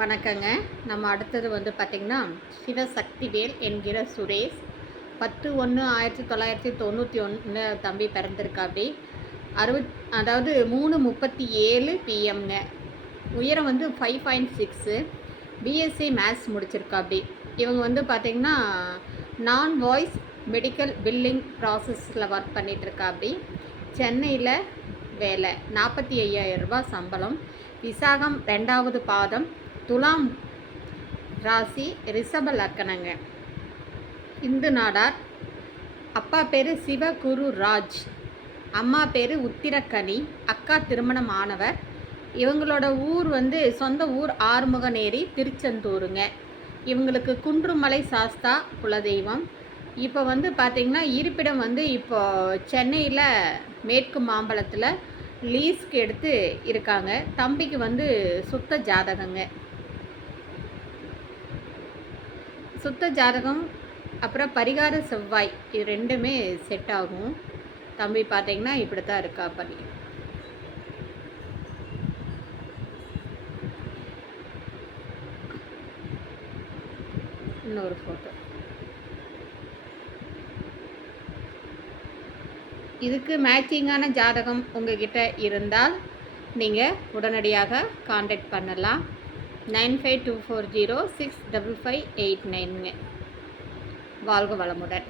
வணக்கங்க. நம்ம அடுத்தது வந்து பார்த்திங்கன்னா சிவசக்திவேல் என்கிற சுரேஷ். பத்து ஒன்று ஆயிரத்தி தொள்ளாயிரத்தி தொண்ணூற்றி ஒன்று தம்பி பிறந்திருக்காப்படி அறுபத் அதாவது மூணு முப்பத்தி ஏழு பிஎம்ங்க உயரம் வந்து five point six B Sc maths முடிச்சிருக்காப்படி இவங்க வந்து பார்த்திங்கன்னா நான் வாய்ஸ் மெடிக்கல் பில்லிங் ப்ராசஸில் ஒர்க் பண்ணிகிட்ருக்காப்படி சென்னையில் வேலை நாற்பத்தி ஐயாயிரம் ரூபாய் சம்பளம். விசாகம் ரெண்டாவது பாதம் துலாம் ராசி ரிஷப லக்கணங்க. இந்து நாடார். அப்பா பேர் சிவகுரு ராஜ். அம்மா பேர் உத்திரக்கனி. அக்கா திருமணம் ஆனவர். இவங்களோட ஊர் வந்து சொந்த ஊர் ஆறுமுகநேரி திருச்செந்தூருங்க. இவங்களுக்கு குன்றுமலை சாஸ்தா குலதெய்வம். இப்போ வந்து பார்த்திங்கன்னா இருப்பிடம் வந்து இப்போ சென்னையில் மேற்கு மாம்பலத்தில் லீஸ்க்கு எடுத்து இருக்காங்க. தம்பிக்கு வந்து சுத்த ஜாதகங்க. சுத்த ஜாதகம் அப்புறம் பரிகார செவ்வாய் இது ரெண்டுமே செட் ஆகும். தம்பி பார்த்தீங்கன்னா இப்படி தான் இருக்கா பண்ணி இன்னொரு ஃபோட்டோ இதுக்கு மேட்சிங்கான ஜாதகம் உங்ககிட்ட இருந்தால் நீங்கள் உடனடியாக காண்டாக்ட் பண்ணலாம். Nine five two four zero six double five eight நைனுங்க வாழ்க வளமுடன்.